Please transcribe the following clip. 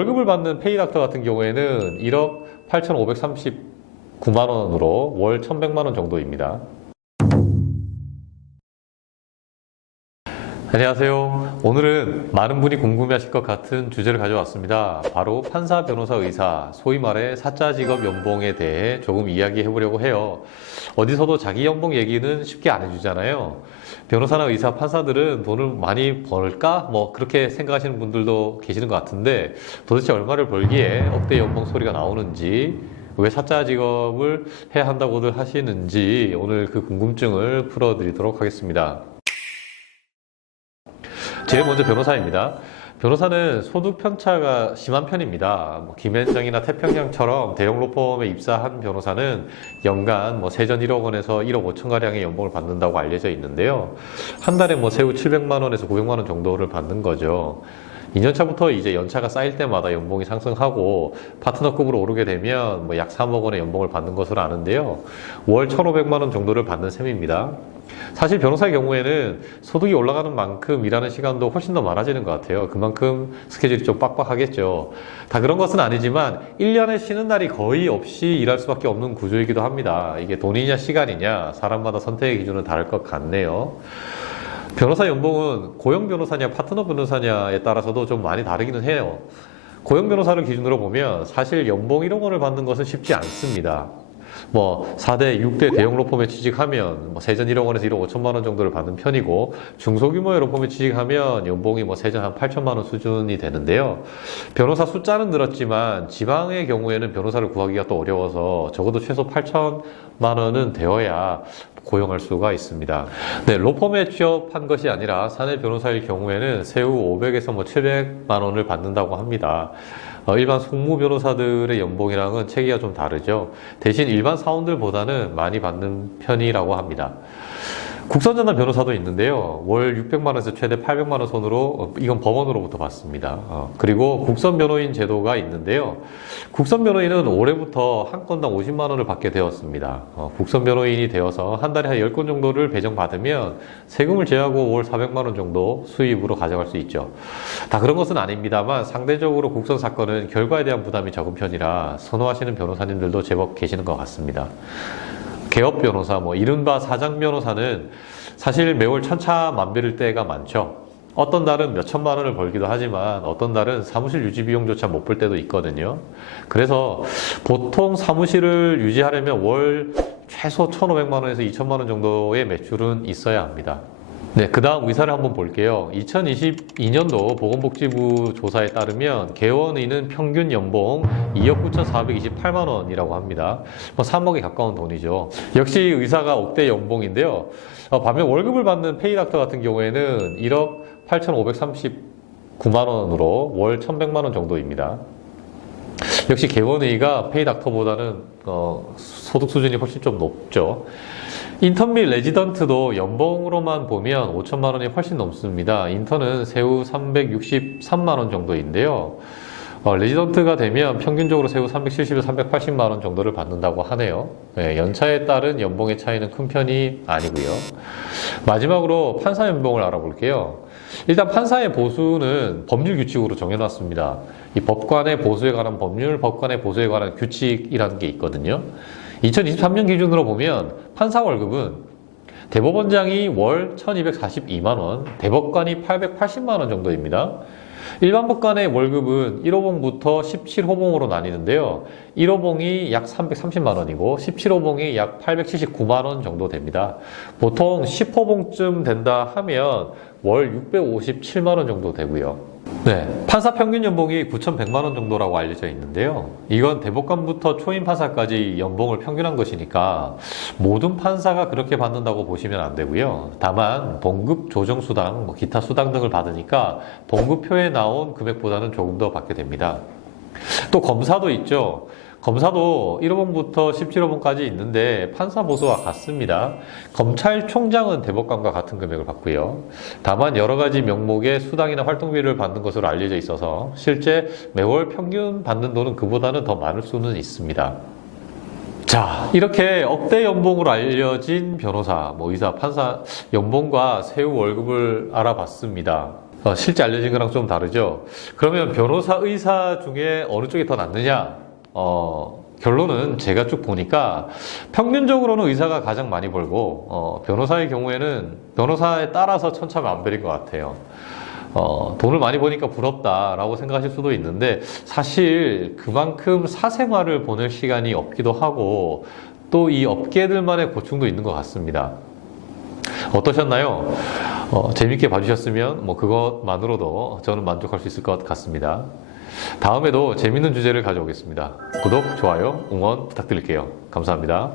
월급을 받는 페이닥터 같은 경우에는 1억 8,539만 원으로 월 1,100만 원 정도입니다. 안녕하세요. 오늘은 많은 분이 궁금해하실 것 같은 주제를 가져왔습니다. 바로 판사, 변호사, 의사, 소위 말해 사자 직업 연봉에 대해 조금 이야기해 보려고 해요. 어디서도 자기 연봉 얘기는 쉽게 안 해주잖아요. 변호사나 의사, 판사들은 돈을 많이 벌까? 그렇게 생각하시는 분들도 계시는 것 같은데 도대체 얼마를 벌기에 억대 연봉 소리가 나오는지, 왜 사자 직업을 해야 한다고들 하시는지 오늘 그 궁금증을 풀어드리도록 하겠습니다. 제일 먼저 변호사입니다. 변호사는 소득 편차가 심한 편입니다. 김앤장이나 태평양처럼 대형 로펌에 입사한 변호사는 연간 세전 1억 원에서 1억 5천 가량의 연봉을 받는다고 알려져 있는데요. 한 달에 세후 700만 원에서 900만 원 정도를 받는 거죠. 2년차부터 이제 연차가 쌓일 때마다 연봉이 상승하고 파트너급으로 오르게 되면 약 3억 원의 연봉을 받는 것으로 아는데요. 월 1,500만 원 정도를 받는 셈입니다. 사실 변호사의 경우에는 소득이 올라가는 만큼 일하는 시간도 훨씬 더 많아지는 것 같아요. 그만큼 스케줄이 좀 빡빡하겠죠. 다 그런 것은 아니지만 1년에 쉬는 날이 거의 없이 일할 수밖에 없는 구조이기도 합니다. 이게 돈이냐 시간이냐 사람마다 선택의 기준은 다를 것 같네요. 변호사 연봉은 고용 변호사냐 파트너 변호사냐에 따라서도 좀 많이 다르기는 해요. 고용 변호사를 기준으로 보면 사실 연봉 1억 원을 받는 것은 쉽지 않습니다. 4대, 6대 대형 로펌에 취직하면 세전 1억 원에서 1억 5천만 원 정도를 받는 편이고, 중소규모의 로펌에 취직하면 연봉이 세전 한 8천만 원 수준이 되는데요. 변호사 숫자는 늘었지만 지방의 경우에는 변호사를 구하기가 또 어려워서 적어도 최소 8천만 원은 되어야 고용할 수가 있습니다. 네, 로펌에 취업한 것이 아니라 사내 변호사일 경우에는 세후 500에서 700만 원을 받는다고 합니다. 일반 송무 변호사들의 연봉이랑은 체계가 좀 다르죠. 대신 일반 사원들보다는 많이 받는 편이라고 합니다. 국선전담 변호사도 있는데요. 월 600만 원에서 최대 800만 원 선으로, 이건 법원으로부터 받습니다. 그리고 국선 변호인 제도가 있는데요. 국선 변호인은 올해부터 한 건당 50만 원을 받게 되었습니다. 국선 변호인이 되어서 한 달에 한 10건 정도를 배정받으면 세금을 제하고 월 400만 원 정도 수입으로 가져갈 수 있죠. 다 그런 것은 아닙니다만 상대적으로 국선 사건은 결과에 대한 부담이 적은 편이라 선호하시는 변호사님들도 제법 계시는 것 같습니다. 개업 변호사, 이른바 사장 변호사는 사실 매월 천차만별일 때가 많죠. 어떤 달은 몇 천만 원을 벌기도 하지만 어떤 달은 사무실 유지 비용조차 못 벌 때도 있거든요. 그래서 보통 사무실을 유지하려면 월 최소 1,500만 원에서 2천만 원 정도의 매출은 있어야 합니다. 네, 그 다음 의사를 한번 볼게요. 2022년도 보건복지부 조사에 따르면 개원의는 평균 연봉 2억 9,428만 원이라고 합니다. 3억에 가까운 돈이죠. 역시 의사가 억대 연봉인데요. 반면 월급을 받는 페이닥터 같은 경우에는 1억 8,539만 원으로 월 1,100만 원 정도입니다. 역시 개원의가 페이닥터보다는 소득 수준이 훨씬 좀 높죠. 인턴 및 레지던트도 연봉으로만 보면 5천만 원이 훨씬 넘습니다. 인턴은 세후 363만 원 정도인데요. 레지던트가 되면 평균적으로 세후 370에서 380만 원 정도를 받는다고 하네요. 네, 연차에 따른 연봉의 차이는 큰 편이 아니고요. 마지막으로 판사 연봉을 알아볼게요. 일단 판사의 보수는 법률 규칙으로 정해놨습니다. 이 법관의 보수에 관한 법률, 법관의 보수에 관한 규칙이라는 게 있거든요. 2023년 기준으로 보면 판사 월급은 대법원장이 월 1,242만 원, 대법관이 880만 원 정도입니다. 일반 법관의 월급은 1호봉부터 17호봉으로 나뉘는데요. 1호봉이 약 330만 원이고 17호봉이 약 879만 원 정도 됩니다. 보통 10호봉쯤 된다 하면 월 657만 원 정도 되고요. 네, 판사 평균 연봉이 9,100만 원 정도라고 알려져 있는데요. 이건 대법관부터 초임 판사까지 연봉을 평균한 것이니까 모든 판사가 그렇게 받는다고 보시면 안 되고요. 다만 봉급 조정 수당, 기타 수당 등을 받으니까 봉급표에 나온 금액보다는 조금 더 받게 됩니다. 또 검사도 있죠. 검사도 1호봉부터 17호봉까지 있는데 판사 보수와 같습니다. 검찰총장은 대법관과 같은 금액을 받고요. 다만 여러 가지 명목의 수당이나 활동비를 받는 것으로 알려져 있어서 실제 매월 평균 받는 돈은 그보다는 더 많을 수는 있습니다. 자, 이렇게 억대 연봉으로 알려진 변호사, 의사, 판사 연봉과 세후 월급을 알아봤습니다. 실제 알려진 거랑 좀 다르죠. 그러면 변호사, 의사 중에 어느 쪽이 더 낫느냐? 결론은 제가 쭉 보니까 평균적으로는 의사가 가장 많이 벌고, 변호사의 경우에는 변호사에 따라서 천차만별인 것 같아요. 돈을 많이 버니까 부럽다라고 생각하실 수도 있는데, 사실 그만큼 사생활을 보낼 시간이 없기도 하고, 또 이 업계들만의 고충도 있는 것 같습니다. 어떠셨나요? 재밌게 봐주셨으면 뭐 그것만으로도 저는 만족할 수 있을 것 같습니다. 다음에도 재밌는 주제를 가져오겠습니다. 구독, 좋아요, 응원 부탁드릴게요. 감사합니다.